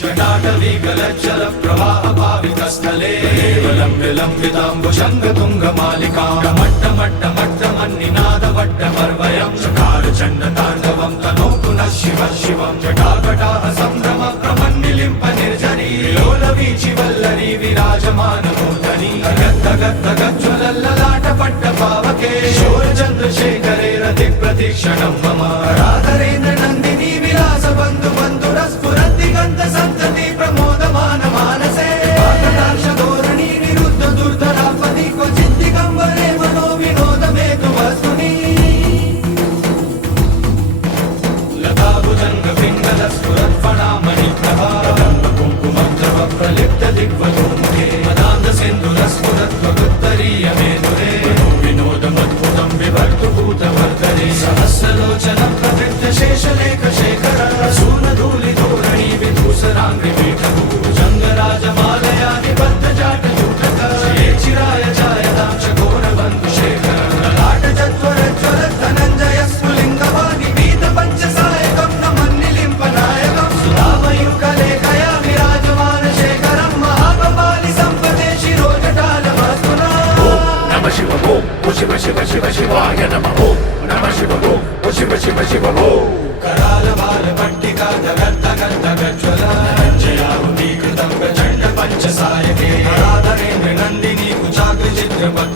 जटाटवीकलज्जल प्रवाह पावितस्थले लम्बिताम्बुशङ्गतुङ्गमालिकां मट्टमट्टमट्टमन्निनादवट्टमर्वयं चकारचण्डताण्डवं तनो पुनः शिव शिवं जटाकटाह सम्भ्रम प्रमन्निलिम्प निर्जरी लोलवीचिवल्लरी विराजमानमूर्धनि गद्गद्गज्ज्वलल्ललाटपट्टपावके शूरचन्द्रशेखरे रतिप्रतीक्षणं मम राधरेन्द्र नन्दिनी विलासबन्धु बन्धुरस्फुरन्ति गन्धसन्तति प्रमोदमान मानसे आकटाक्षधोरणी निरुद्ध दुर्धरापदि क्वचित् दिगम्बरे मनो विनोदमेतु वस्तुनि लताभुजङ्गपिङ्गलस्फुरत्फणामणिप्रभा कुङ्कुमद्रव प्रलिप्त दिग्वधूमुखे मदान्दसिन्धुरस्फुरत्वगुत्तरीयमेधुरे विनोदमद्भुतं विभर्तु भूतवर्धने सहस्रलोचन प्रवृत्त शेषलेखशेखर सूनधूलिधोरणी विधूसराङ्घ्रिपीठभूजङ्गराजमालयादिबद्धजाटजूटक चिराय छायतां चकोरबन्धुशेखर ललाटचत्वरज्वलद्धनञ्जय स्फुलिङ्गवाणि पीतपञ्चसायकं नमन्निलिम्पनायकं सुधामयूखलेखया विराजमानशेखरं महाकपालि सम्पदे शिरोजटालमस्तुना नमः शिव ओं शिव शिव शिव शिवाय नमः ओं नमः शिव ओं शिव शिव शिव ओं करालबालपट्टिका जगद्दगद्दगज्ज्वल जयाहुतीकृतं प्रचण्ड पञ्चसायके राधरेन्द्र नन्दिनी कुचाग्रचित्रपत्